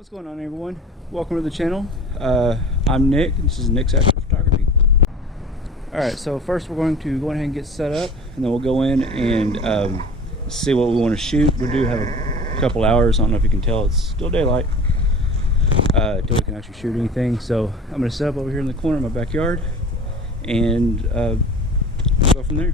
What's going on, everyone? Welcome to the channel. I'm Nick. This is Nick's Astrophotography. Alright, so first we're going to go ahead and get set up, and then we'll go in and see what we want to shoot. We do have a couple hours. I don't know if you can tell, it's still daylight until we can actually shoot anything. So I'm going to set up over here in the corner of my backyard and go from there.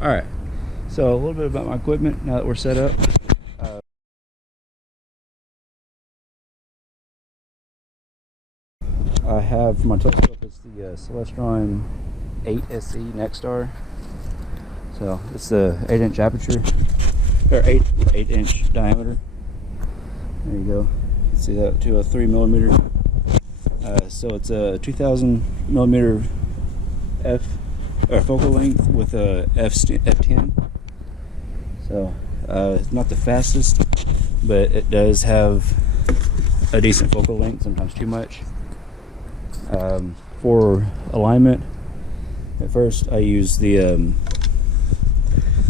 Alright, so a little bit about my equipment now that we're set up. I have for my telescope, it's the Celestron 8SE Nexstar. So it's the 8-inch aperture, or 8-inch diameter. There you go. You can see that to a 3mm. So it's a 2000mm focal length with a f10. So it's not the fastest, but it does have a decent focal length, sometimes too much. For alignment, at first I use the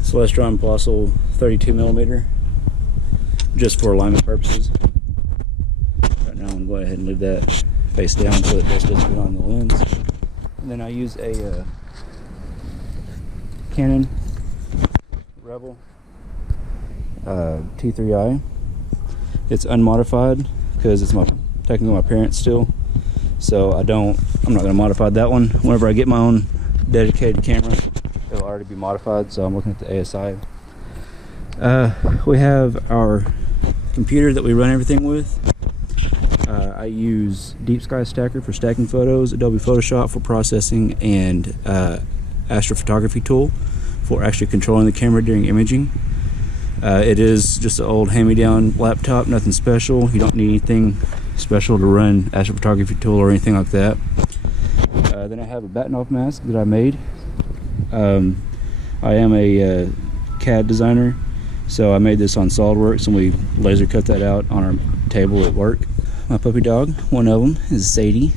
Celestron Colossal 32mm just for alignment purposes. Right now I'm going to go ahead and leave that face down so it just doesn't get on the lens. And then I use a Canon Rebel T3i. It's unmodified because it's technically my parents still, so I'm not going to modify that one. Whenever I get my own dedicated camera, it'll already be modified. So I'm looking at the ASI. We have our computer that we run everything with. I use Deep Sky Stacker for stacking photos, Adobe Photoshop for processing, and astrophotography tool for actually controlling the camera during imaging. It is just an old hand-me-down laptop, nothing special. You don't need anything special to run astrophotography tool or anything like that. Then I have a batten-off mask that I made. I am a CAD designer, so I made this on SolidWorks, and we laser cut that out on our table at work. My puppy dog, one of them, is Sadie.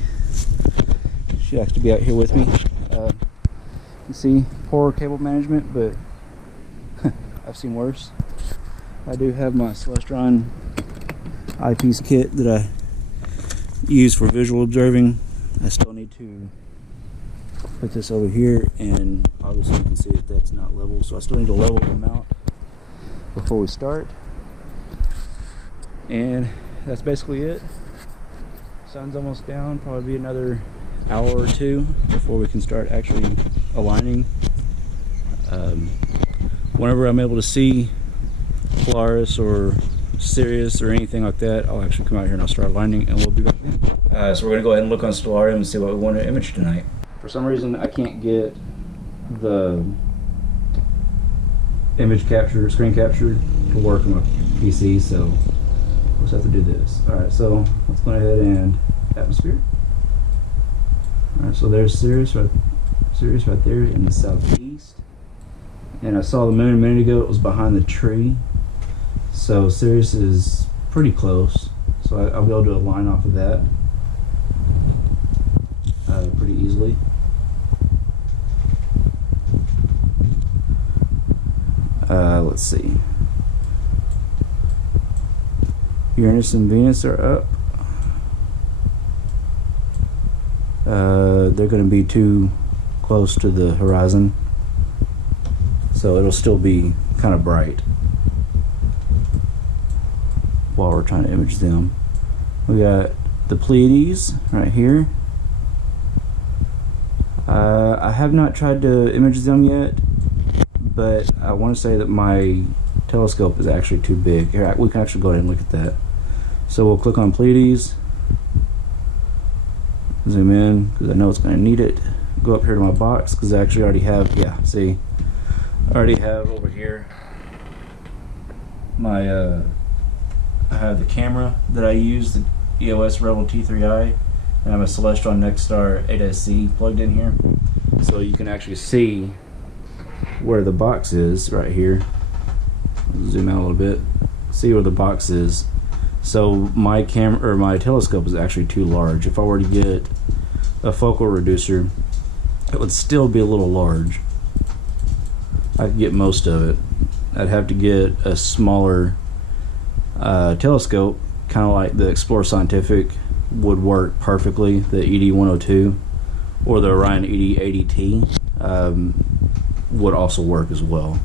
She likes to be out here with me. You see, poor cable management, but I've seen worse. I do have my Celestron eyepiece kit that I use for visual observing. I still need to put this over here, and obviously you can see that that's not level, so I still need to level them out before we start. And that's basically it. Sun's almost down, probably be another hour or two before we can start actually aligning. Whenever I'm able to see Polaris or Sirius or anything like that, I'll actually come out here and I'll start aligning, and we'll be back in. So we're going to go ahead and look on Stellarium and see what we want to image tonight. For some reason I can't get the image capture, screen capture to work on my PC, so We'll just have to do this. Alright, so let's go ahead and atmosphere. Alright, so there's Sirius right there in the southeast. And I saw the moon a minute ago, it was behind the tree. So Sirius is pretty close. So I'll be able to do a line off of that pretty easily. Let's see. Uranus and Venus are up. They're going to be too close to the horizon, so it'll still be kind of bright while we're trying to image them. We got the Pleiades right here. I have not tried to image them yet, but I want to say that my telescope is actually too big. Here, we can actually go ahead and look at that. So we'll click on Pleiades, zoom in because I know it's going to need it. Go up here to my box because I actually already have, yeah, see, I already have over here my I have the camera that I use, the EOS Rebel T3i, and I have a Celestron Nexstar 8SC plugged in here, so you can actually see where the box is right here. Zoom out a little bit, see where the box is. So my camera or my telescope is actually too large. If I were to get a focal reducer, it would still be a little large. I could get most of it. I'd have to get a smaller telescope, kind of like the Explorer Scientific would work perfectly. The ED102 or the Orion ED80T would also work as well.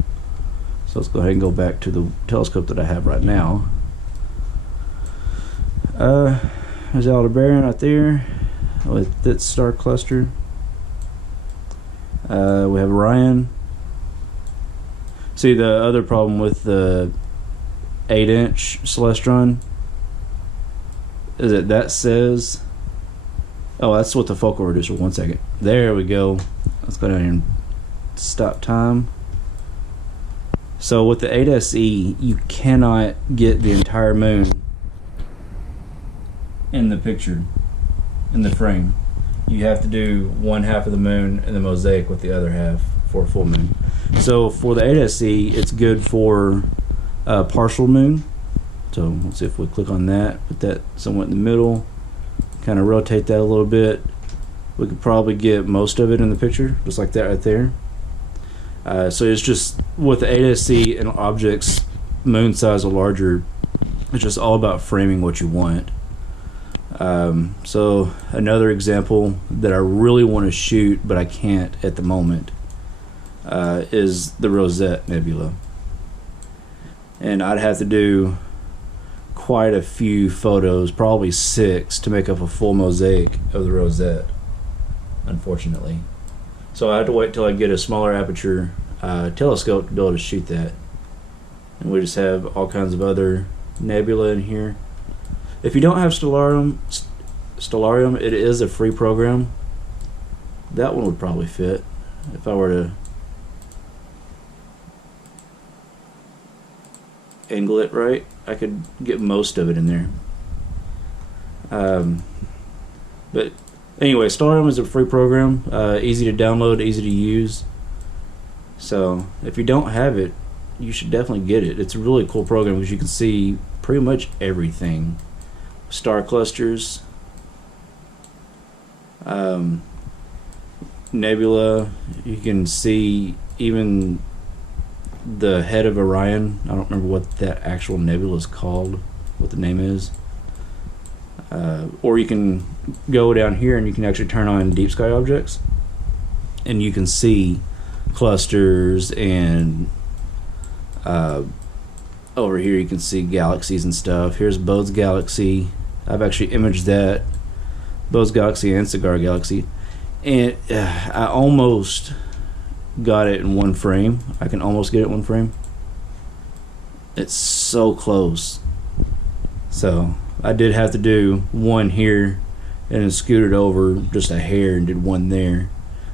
So let's go ahead and go back to the telescope that I have right now. There's Aldebaran right there with its star cluster. We have Orion. See, the other problem with the 8-inch Celestron is that says, oh, that's what the focal reducer. One second. There we go. Let's go down here and stop time. So with the 8SE, you cannot get the entire moon in the picture, in the frame. You have to do one half of the moon and the mosaic with the other half for a full moon. So for the 8SE, it's good for partial moon. So let's see if we click on that, put that somewhat in the middle, kind of rotate that a little bit. We could probably get most of it in the picture, just like that right there. So it's just with the 8SE and objects moon size or larger, it's just all about framing what you want. So another example that I really want to shoot but I can't at the moment is the Rosette Nebula, and I'd have to do quite a few photos, probably 6, to make up a full mosaic of the Rosette, unfortunately. So I have to wait till I get a smaller aperture telescope to be able to shoot that. And we just have all kinds of other nebula in here. If you don't have Stellarium, it is a free program. That one would probably fit if I were to angle it right. I could get most of it in there. But anyway, Stellarium is a free program, easy to download, easy to use. So if you don't have it, you should definitely get it. It's a really cool program because you can see pretty much everything. Star clusters, nebula, you can see even the head of Orion. I don't remember what that actual nebula is called, what the name is. Or you can go down here and you can actually turn on deep sky objects and you can see clusters, and over here you can see galaxies and stuff. Here's Bode's galaxy. I've actually imaged that, Bode's galaxy and Cigar galaxy, and I almost got it in one frame. I can almost get it in one frame. It's so close. So I did have to do one here and then scooted over just a hair and did one there.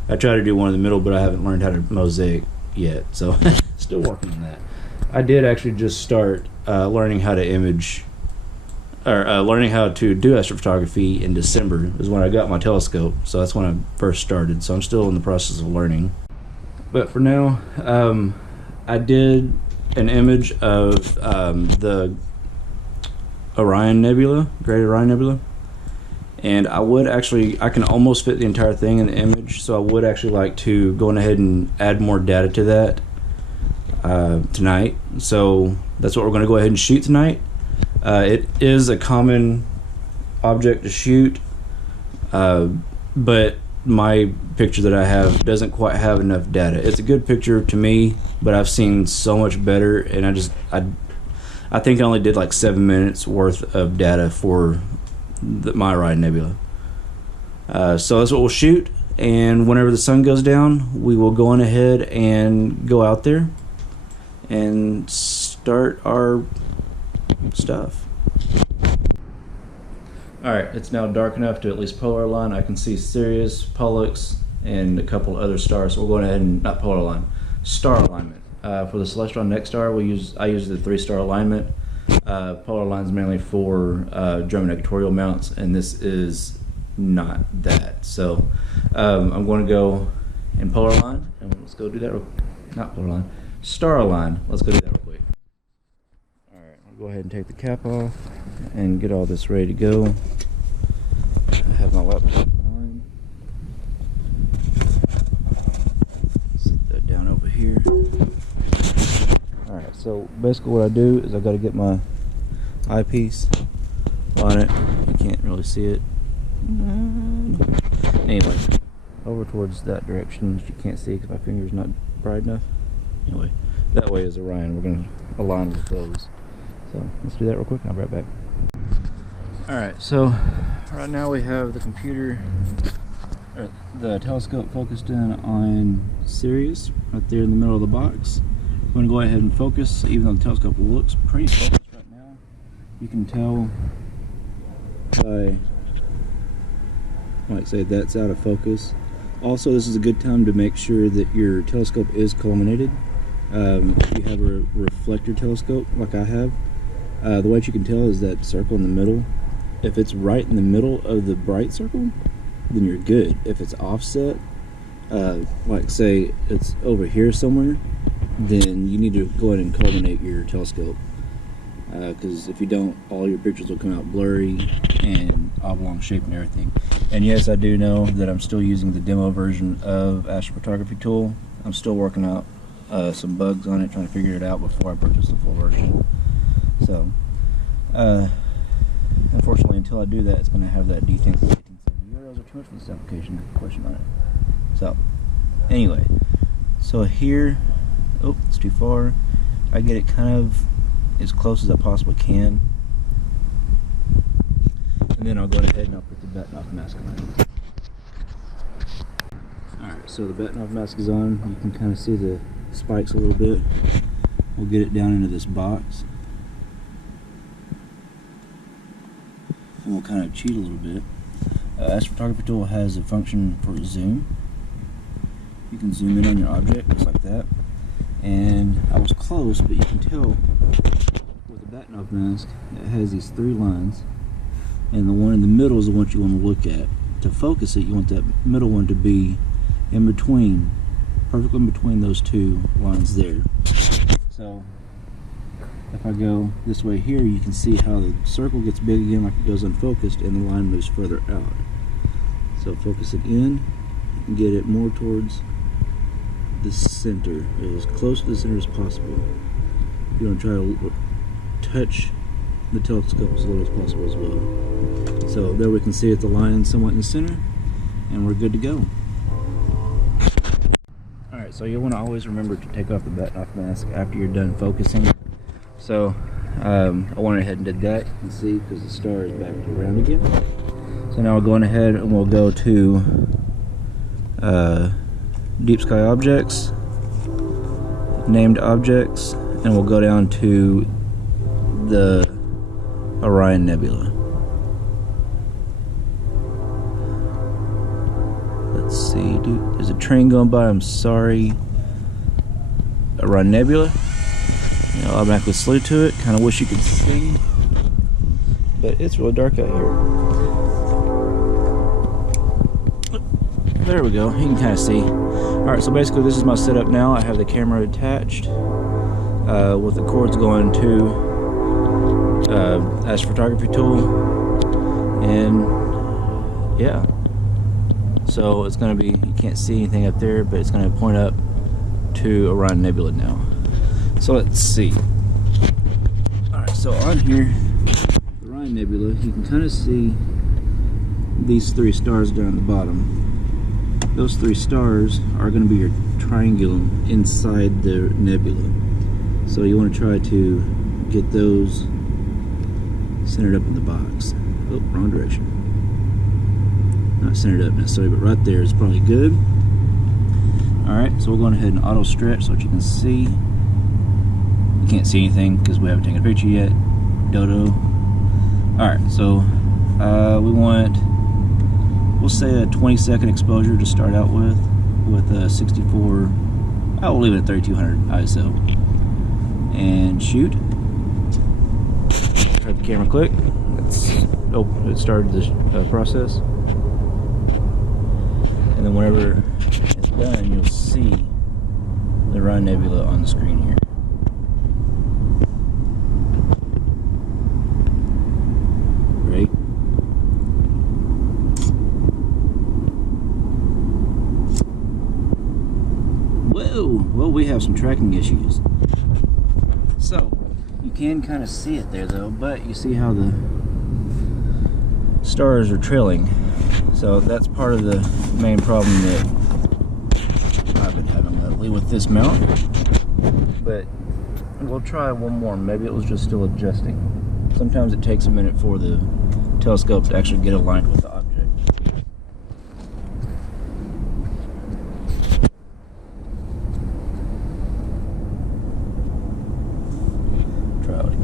I tried to do one in the middle, but I haven't learned how to mosaic yet, so still working on that. I did actually just start learning how to image learning how to do astrophotography in December is when I got my telescope. So that's when I first started. So I'm still in the process of learning. But for now, I did an image of the Orion Nebula, Great Orion Nebula. And I can almost fit the entire thing in the image, so I would actually like to go ahead and add more data to that tonight. So that's what we're going to go ahead and shoot tonight. It is a common object to shoot, but my picture that I have doesn't quite have enough data. It's a good picture to me, but I've seen so much better, and I think I only did like 7 minutes worth of data for my Orion Nebula. So that's what we'll shoot, and whenever the sun goes down, we will go on ahead and go out there and start our stuff. Alright, it's now dark enough to at least polar align. I can see Sirius, Pollux, and a couple other stars. So we'll go ahead and, not polar align, star alignment. For the Celestron Next Star, I use the 3-star alignment. Polar align is mainly for German equatorial mounts, and this is not that. So I'm going to go in polar align, and let's go do that not polar align, star align. Let's go do that real quick. Alright, I'll go ahead and take the cap off and get all this ready to go. I have my laptop on. Set that down over here. Alright, so basically what I do is I got to get my eyepiece on it. You can't really see it. Anyway, over towards that direction, which you can't see because my finger's not bright enough. Anyway, that way is Orion. We're going to align with those. So let's do that real quick and I'll be right back. Alright, so right now we have the computer, or the telescope focused in on Sirius, right there in the middle of the box. I'm going to go ahead and focus, even though the telescope looks pretty focused right now. You can tell by, like say, that's out of focus. Also, this is a good time to make sure that your telescope is culminated. If you have a reflector telescope like I have, the way you can tell is that circle in the middle. If it's right in the middle of the bright circle, then you're good. If it's offset, like say it's over here somewhere, then you need to go ahead and culminate your telescope, because if you don't, all your pictures will come out blurry and oblong shape and everything. And yes, I do know that I'm still using the demo version of astrophotography tool. I'm still working out some bugs on it, trying to figure it out before I purchase the full version. So unfortunately, until I do that, it's going to have that D10 €1870 or too much for this application question on it. So anyway, so here, oh, it's too far. I get it kind of as close as I possibly can, and then I'll go ahead and I'll put the Betnoff mask on. Alright, so the Betnoff mask is on. You can kind of see the spikes a little bit. We'll get it down into this box, and we'll kind of cheat a little bit. Astrophotography tool has a function for zoom. You can zoom in on your object just like that. And I was close, but you can tell with the Betnoff mask, it has these 3 lines, and the one in the middle is the one you want to look at. To focus it, you want that middle one to be in between, perfectly in between those 2 lines there. So if I go this way here, you can see how the circle gets big again, like it goes unfocused, and the line moves further out. So focus it in and get it more towards the center, as close to the center as possible. You want to try to touch the telescope as little as possible as well. So there we can see it, the line somewhat in the center, and we're good to go. Alright, so you'll want to always remember to take off the Betnoff mask after you're done focusing. So I went ahead and did that. You can see, because the star is back around again. So now we're going ahead and we'll go to Deep Sky Objects, Named Objects, and we'll go down to the Orion Nebula. Let's see, dude, there's a train going by, I'm sorry. Orion Nebula. You know, automatically slew to it, kind of wish you could see. but it's really dark out here. There we go, you can kind of see. Alright, so basically this is my setup now. I have the camera attached with the cords going to astrophotography tool, and yeah, so it's going to be, you can't see anything up there, but it's going to point up to Orion Nebula now. So let's see. Alright, so on here, Orion Nebula, you can kind of see these 3 stars down at the bottom. Those 3 stars are going to be your triangulum inside the nebula. So you want to try to get those centered up in the box. Oh, wrong direction. Not centered up necessarily, but right there is probably good. Alright, so we're going ahead and auto stretch so that you can see. You can't see anything because we haven't taken a picture yet. Dodo. Alright, so we'll say a 20-second exposure to start out with a 64, I will leave it at 3200 ISO. And shoot. Try the camera click. Oh, it started this process. And then whenever it's done, you'll see the Orion Nebula on the screen here. Great. Whoa! Well, we have some tracking issues. So, you can kind of see it there though, but you see how the stars are trailing. So that's part of the main problem that I've been having lately with this mount. But we'll try one more. Maybe it was just still adjusting. Sometimes it takes a minute for the telescope to actually get aligned with the object.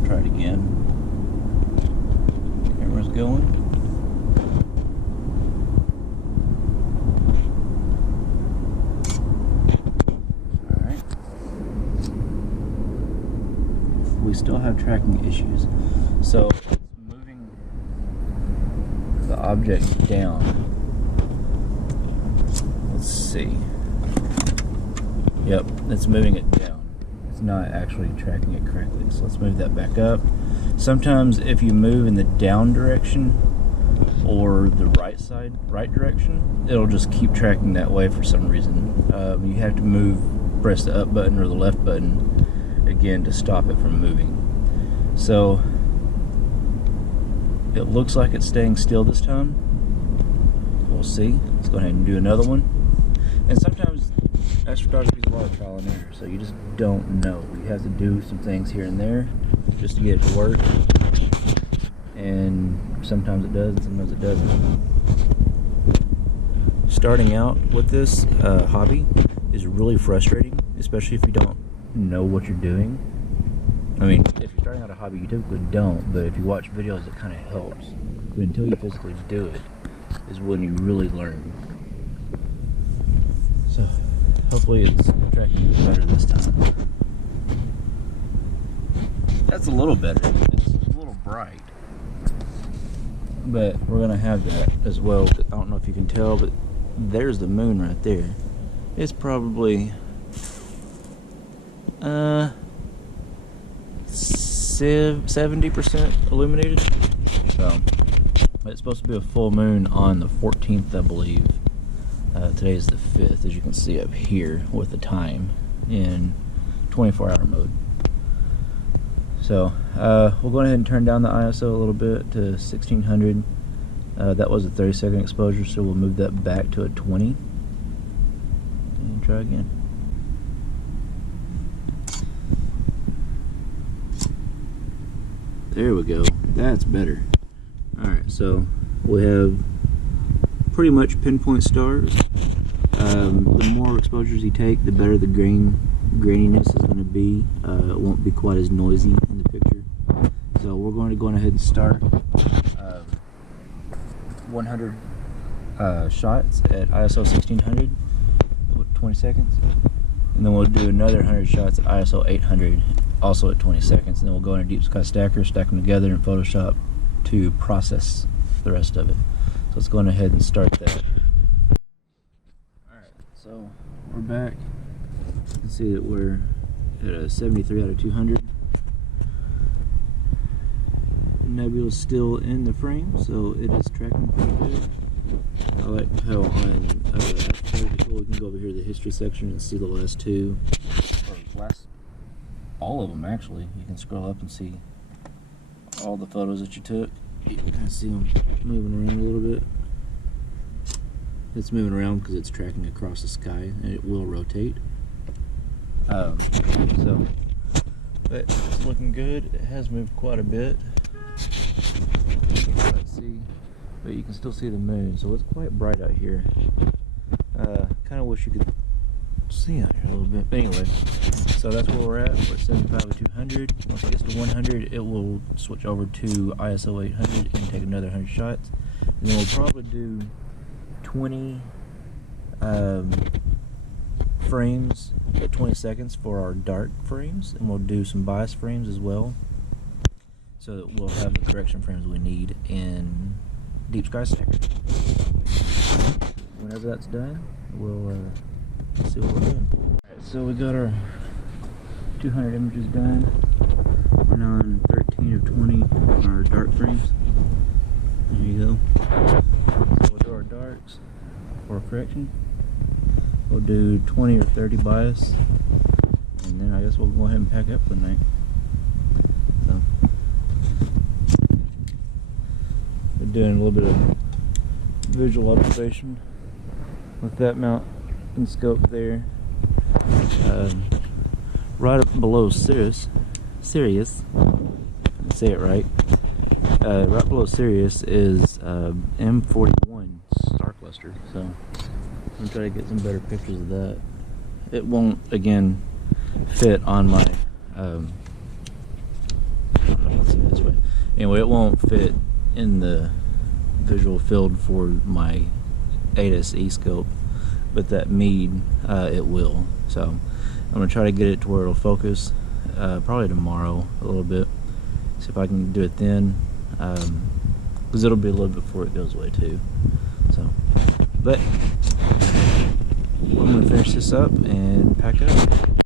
Try it again. Camera's going. Alright. We still have tracking issues. So it's moving the object down. Let's see. Yep, it's moving it down. It's not actually tracking it correctly. So let's move that back up. Sometimes if you move in the down direction or the right direction, it'll just keep tracking that way for some reason. You have to press the up button or the left button again to stop it from moving. So it looks like it's staying still this time. We'll see. Let's go ahead and do another one. And sometimes astrophotography is a lot of trial and error, so you just don't know. You have to do some things here and there just to get it to work, and sometimes it does and sometimes it doesn't. Starting out with this hobby is really frustrating, especially if you don't know what you're doing. I mean, if you're starting out a hobby, you typically don't, but if you watch videos, it kind of helps. But until you physically do it is when you really learn. So hopefully it's tracking better this time. That's a little better. It's a little bright. But we're going to have that as well. I don't know if you can tell, but there's the moon right there. It's probably 70% illuminated. So it's supposed to be a full moon on the 14th, I believe. Today is the 5th, as you can see up here with the time in 24-hour mode. So we'll go ahead and turn down the ISO a little bit to 1600. That was a 30-second exposure, so we'll move that back to a 20 and try again. There we go. That's better. Alright, so we have pretty much pinpoint stars. The more exposures you take, the better the graininess is going to be. It won't be quite as noisy in the picture. So we're going to go ahead and start 100 shots at ISO 1600, 20 seconds. And then we'll do another 100 shots at ISO 800, also at 20 seconds. And then we'll go in a deep sky stacker, stack them together in Photoshop, to process the rest of it. So let's go on ahead and start that. Alright, so we're back. You can see that we're at a 73 out of 200. The Nebula is still in the frame, so it is tracking pretty good. I like how on After we can go over here to the history section and see the last two, or all of them actually. You can scroll up and see all the photos that you took. You can kind of see them moving around a little bit. It's moving around because it's tracking across the sky, and it will rotate. But it's looking good. It has moved quite a bit. You can quite see, but you can still see the moon, so it's quite bright out here. Kind of wish you could see out here a little bit. But anyway, so that's where we're at. We're at 75 of 200. Once it gets to 100, it will switch over to ISO 800 and take another 100 shots. And then we'll probably do 20 frames at 20 seconds for our dark frames, and we'll do some bias frames as well, so that we'll have the correction frames we need in Deep Sky Stacker. Whenever that's done, we'll see what we're doing. Alright, so we got our 200 images done. We're now on 13 of 20 on our dark frames. There you go. So we'll do our darks for correction. We'll do 20 or 30 bias, and then I guess we'll go ahead and pack up for the night. So, we're doing a little bit of visual observation with that mount and scope there. Right up below Sirius, say it right. Right below Sirius is M41 star cluster. So I'm gonna try to get some better pictures of that. It won't, again, fit on my I don't know, let's see this way. Anyway, it won't fit in the visual field for my 8SE scope, but that Mead, it will. So I'm gonna try to get it to where it'll focus probably tomorrow a little bit. See if I can do it then, because it'll be a little bit before it goes away too. So, but I'm gonna finish this up and pack up.